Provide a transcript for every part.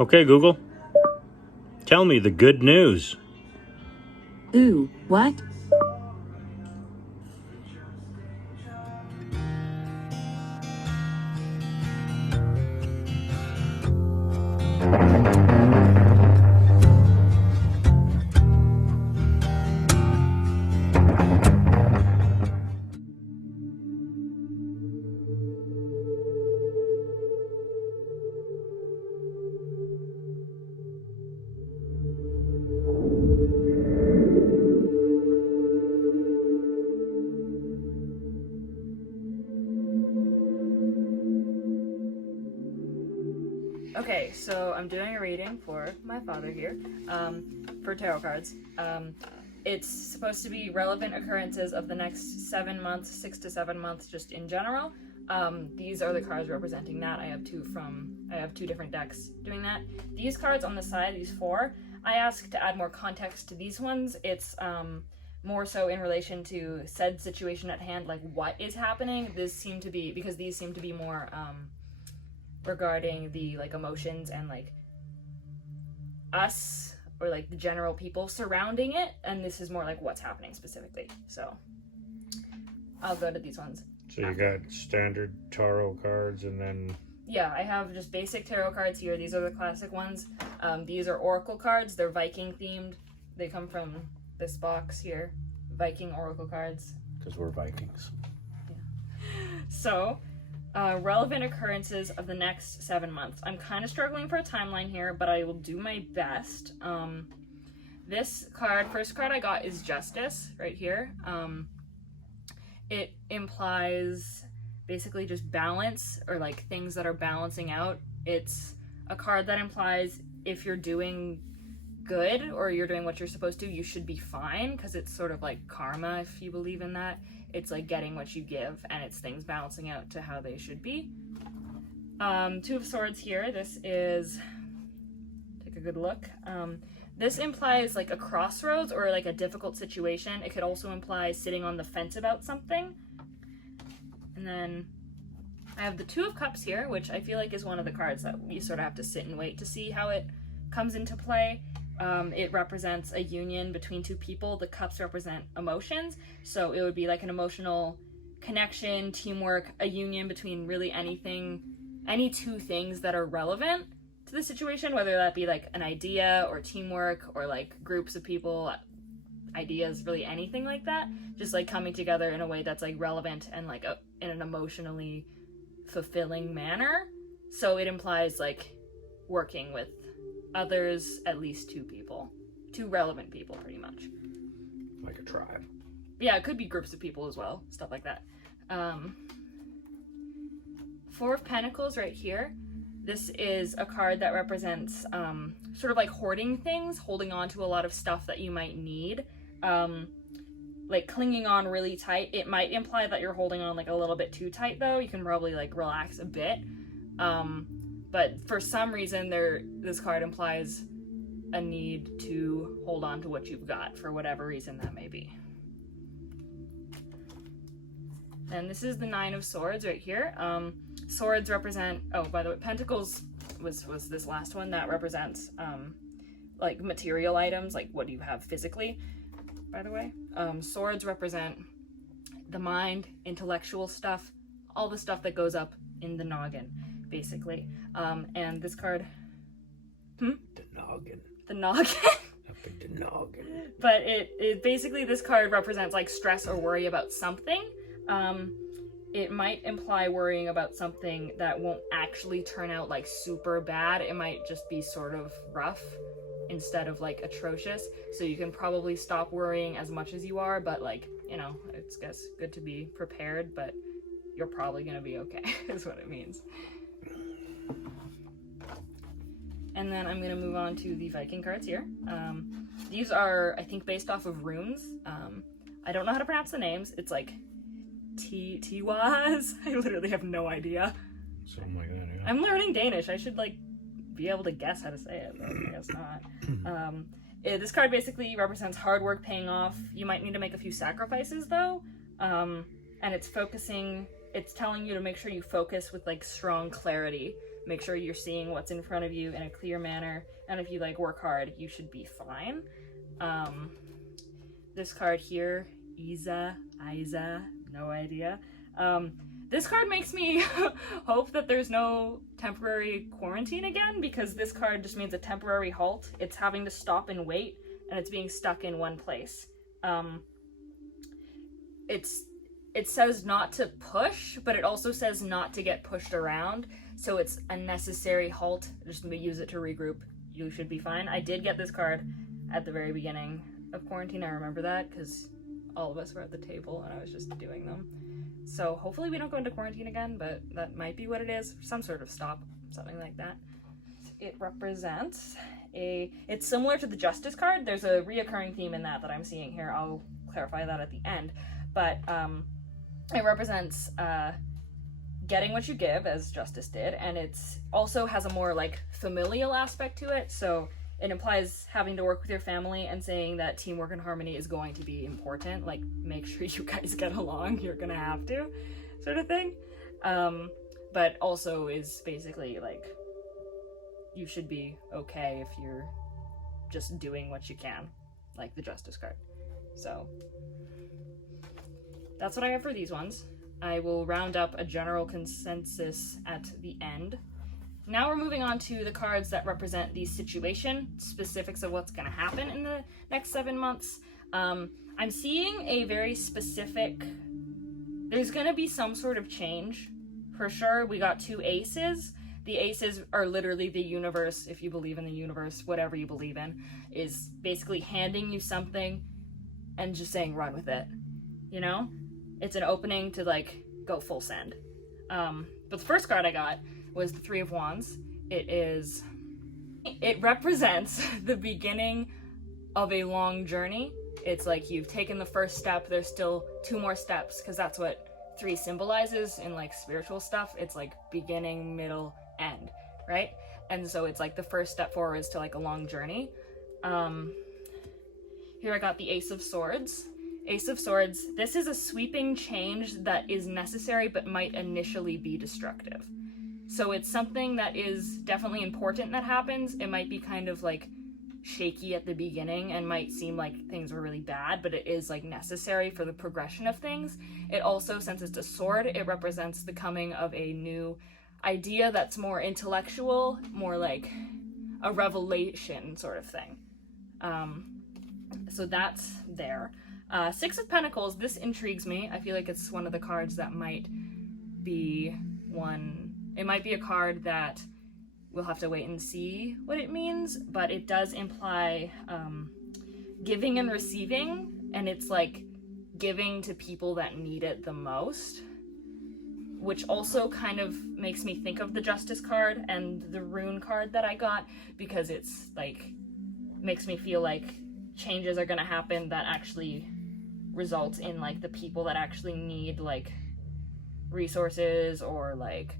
Okay, Google. Tell me the good news. Ooh, what? Okay, so I'm doing a reading for my father here, for tarot cards. It's supposed to be relevant occurrences of the next 7 months, 6 to 7 months, just in general. These are the cards representing that. I have two different decks doing that. These cards on the side, these 4, I asked to add more context to these ones. It's more so in relation to said situation at hand, like what is happening. These seem to be more regarding the like emotions and like us or like the general people surrounding it, and this is more like what's happening specifically. So I'll go to these ones. So you got standard tarot cards, and then yeah, I have just basic tarot cards here. These are the classic ones. These are oracle cards. They're Viking themed. They come from this box here, Viking oracle cards. Because we're Vikings. Yeah. So relevant occurrences of the next 7 months. I'm kind of struggling for a timeline here, but I will do my best. This card, first card I got is Justice right here. It implies basically just balance, or like things that are balancing out. It's a card that implies if you're doing good or you're doing what you're supposed to, you should be fine, because it's sort of like karma, if you believe in that. It's like getting what you give, and it's things balancing out to how they should be. 2 of Swords here. This is, take a good look. This implies like a crossroads or like a difficult situation. It could also imply sitting on the fence about something. And then I have the 2 of Cups here, which I feel like is one of the cards that you sort of have to sit and wait to see how it comes into play. It represents a union between 2 people. The cups represent emotions, so it would be like an emotional connection, teamwork, a union between really any 2 things that are relevant to the situation, whether that be like an idea or teamwork or like groups of people, ideas, really anything like that, just like coming together in a way that's like relevant and like in an emotionally fulfilling manner. So it implies like working with others, at least 2 people, 2 relevant people, pretty much. Like a tribe. Yeah, it could be groups of people as well, stuff like that. 4 of Pentacles right here. This is a card that represents sort of like hoarding things, holding on to a lot of stuff that you might need, like clinging on really tight. It might imply that you're holding on like a little bit too tight though. You can probably like relax a bit. But for some reason, this card implies a need to hold on to what you've got for whatever reason that may be. And this is the 9 of Swords right here. Swords represent, oh, by the way, Pentacles was this last one that represents like material items, like what do you have physically, by the way. Swords represent the mind, intellectual stuff, all the stuff that goes up in the noggin, basically. And this card, The noggin. The noggin. Up in the noggin. But it basically, this card represents like stress or worry about something. It might imply worrying about something that won't actually turn out like super bad. It might just be sort of rough instead of like atrocious. So you can probably stop worrying as much as you are, but like, you know, it's guess good to be prepared, but you're probably gonna be okay, is what it means. And then I'm gonna move on to the Viking cards here. These are, I think, based off of runes. I don't know how to pronounce the names. It's like Tiwaz. I literally have no idea. Something like that, yeah. I'm learning Danish. I should like be able to guess how to say it, but I guess not. This card basically represents hard work paying off. You might need to make a few sacrifices though. And it's telling you to make sure you focus with like strong clarity. make sure you're seeing what's in front of you in a clear manner, and if you like work hard, you should be fine. This card here, Isa, no idea. This card makes me hope that there's no temporary quarantine again, because this card just means a temporary halt. It's having to stop and wait, and it's being stuck in one place. It says not to push, but it also says not to get pushed around, so it's a necessary halt. Just use it to regroup. You should be fine. I did get this card at the very beginning of quarantine. I remember that because all of us were at the table and I was just doing them. So hopefully we don't go into quarantine again, but that might be what it is. Some sort of stop, something like that. It represents it's similar to the Justice card. There's a reoccurring theme in that I'm seeing here. I'll clarify that at the end. But it represents getting what you give, as Justice did, and it's also has a more like familial aspect to it. So it implies having to work with your family and saying that teamwork and harmony is going to be important. Like, make sure you guys get along. You're gonna have to, sort of thing. But also is basically like, you should be okay if you're just doing what you can, like the Justice card. So that's what I have for these ones. I will round up a general consensus at the end. Now we're moving on to the cards that represent the situation, specifics of what's going to happen in the next 7 months. I'm seeing a very specific, there's going to be some sort of change, for sure. We got 2 aces. The aces are literally the universe, if you believe in the universe, whatever you believe in, is basically handing you something and just saying run with it, you know? It's an opening to like go full send. But the first card I got was the 3 of Wands. It represents the beginning of a long journey. It's like you've taken the first step, there's still 2 more steps, because that's what 3 symbolizes in like spiritual stuff. It's like beginning, middle, end, right? And so it's like the first step forwards to like a long journey. Here I got the Ace of Swords. Ace of Swords, this is a sweeping change that is necessary but might initially be destructive. So it's something that is definitely important that happens. It might be kind of like shaky at the beginning and might seem like things were really bad, but it is like necessary for the progression of things. It also, since it's a sword, it represents the coming of a new idea that's more intellectual, more like a revelation sort of thing. So that's there. 6 of Pentacles, this intrigues me. I feel like it's one of the cards that might be one, it might be a card that we'll have to wait and see what it means, but it does imply giving and receiving, and it's like giving to people that need it the most, which also kind of makes me think of the Justice card and the Rune card that I got, because it's like, makes me feel like changes are gonna happen that actually results in like the people that actually need like resources or like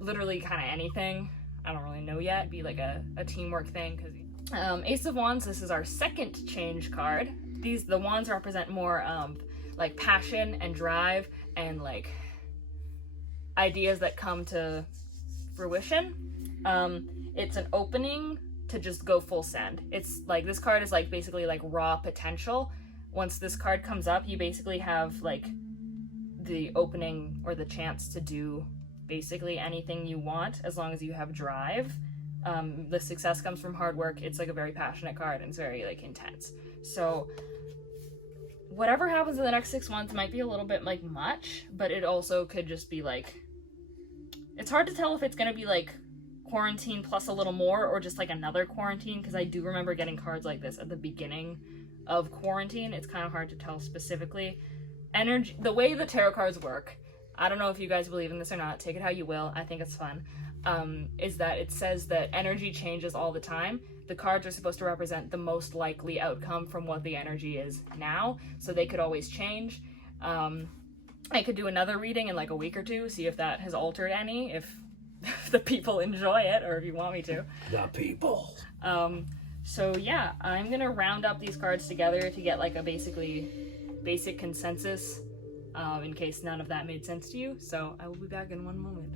literally kind of anything. I don't really know yet. Be like a teamwork thing. Because Ace of Wands, this is our second change card. The wands represent more like passion and drive and like ideas that come to fruition. It's an opening to just go full send. It's like, this card is like basically like raw potential. Once this card comes up, you basically have like the opening or the chance to do basically anything you want as long as you have drive. The success comes from hard work. It's like a very passionate card and it's very like intense. So whatever happens in the next 6 months might be a little bit like much, but it also could just be like, it's hard to tell if it's gonna be like quarantine plus a little more or just like another quarantine, because I do remember getting cards like this at the beginning of quarantine. It's kind of hard to tell specifically. Energy, the way the tarot cards work, I don't know if you guys believe in this or not, take it how you will, I think it's fun, is that it says that energy changes all the time. The cards are supposed to represent the most likely outcome from what the energy is now, so they could always change. I could do another reading in like a week or 2, see if that has altered any, if the people enjoy it, or if you want me to. The people. So yeah, I'm gonna round up these cards together to get like a basic consensus, in case none of that made sense to you. So I will be back in one moment.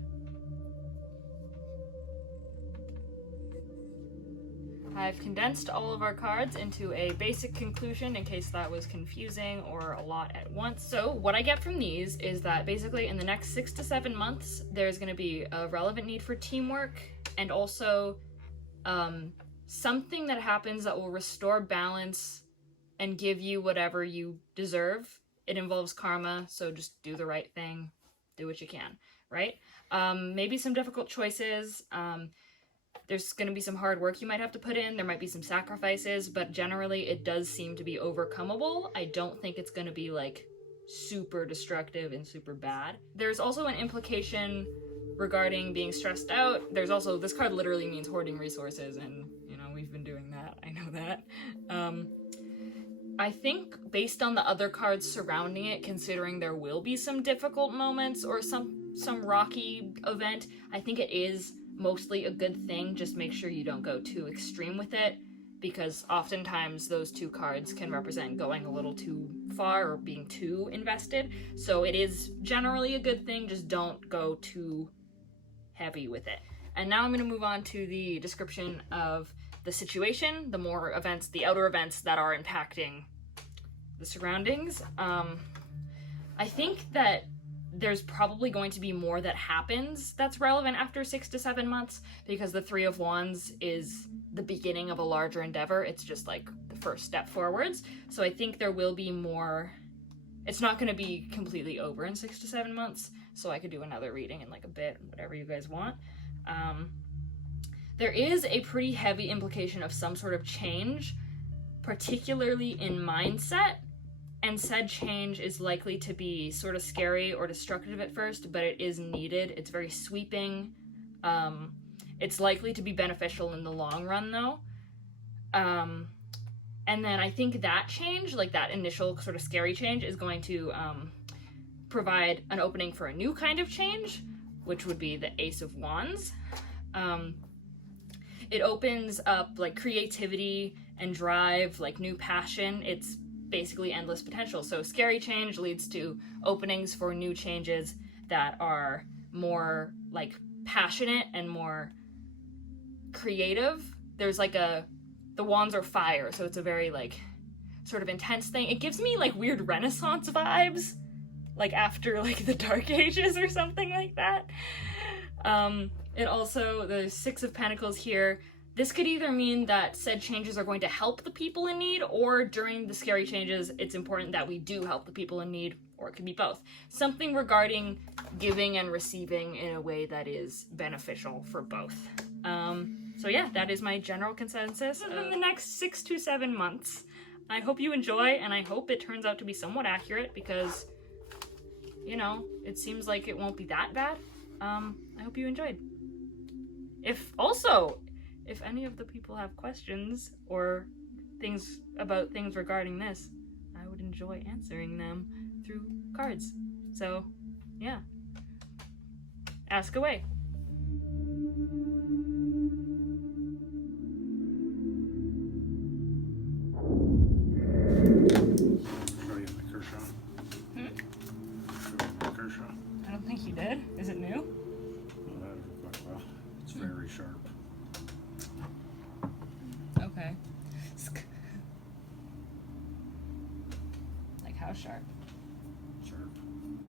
I've condensed all of our cards into a basic conclusion in case that was confusing or a lot at once. So what I get from these is that basically in the next 6 to 7 months, there's going to be a relevant need for teamwork and also something that happens that will restore balance and give you whatever you deserve. It involves karma, so just do the right thing, do what you can, right? Maybe some difficult choices. There's going to be some hard work you might have to put in. There might be some sacrifices, but generally it does seem to be overcomeable. I don't think it's going to be like super destructive and super bad. There's also an implication regarding being stressed out. There's also, this card literally means hoarding resources, and you know, we've been doing that. I know that. I think based on the other cards surrounding it, considering there will be some difficult moments or some rocky event, I think it is mostly a good thing. Just make sure you don't go too extreme with it, because oftentimes those two cards can represent going a little too far or being too invested. So it is generally a good thing, just don't go too heavy with it. And now I'm going to move on to the description of the situation, the more events, the outer events that are impacting the surroundings. I think that there's probably going to be more that happens that's relevant after 6 to 7 months, because the Three of Wands is the beginning of a larger endeavor. It's just like the first step forwards. So I think there will be more. It's not going to be completely over in 6 to 7 months, so I could do another reading in like a bit, whatever you guys want. There is a pretty heavy implication of some sort of change, particularly in mindset, and said change is likely to be sort of scary or destructive at first, but it is needed. It's very sweeping. It's likely to be beneficial in the long run, though. And then I think that change, like that initial sort of scary change, is going to provide an opening for a new kind of change, which would be the Ace of Wands. It opens up like creativity and drive, like new passion. It's basically endless potential. So scary change leads to openings for new changes that are more like passionate and more creative. There's like the wands are fire, so it's a very like sort of intense thing. It gives me like weird Renaissance vibes, like after like the Dark Ages or something like that. It also, the Six of Pentacles here, this could either mean that said changes are going to help the people in need, or during the scary changes, it's important that we do help the people in need, or it could be both. Something regarding giving and receiving in a way that is beneficial for both. So yeah, that is my general consensus in the next 6 to 7 months. I hope you enjoy, and I hope it turns out to be somewhat accurate, because, you know, it seems like it won't be that bad. I hope you enjoyed. If any of the people have questions or things regarding this, I would enjoy answering them through cards. So, yeah. Ask away. Show you my Kershaw. Show you my Kershaw. I don't think you did. Is it new? Well, that would work well. It's very sharp. Okay. Like how sharp?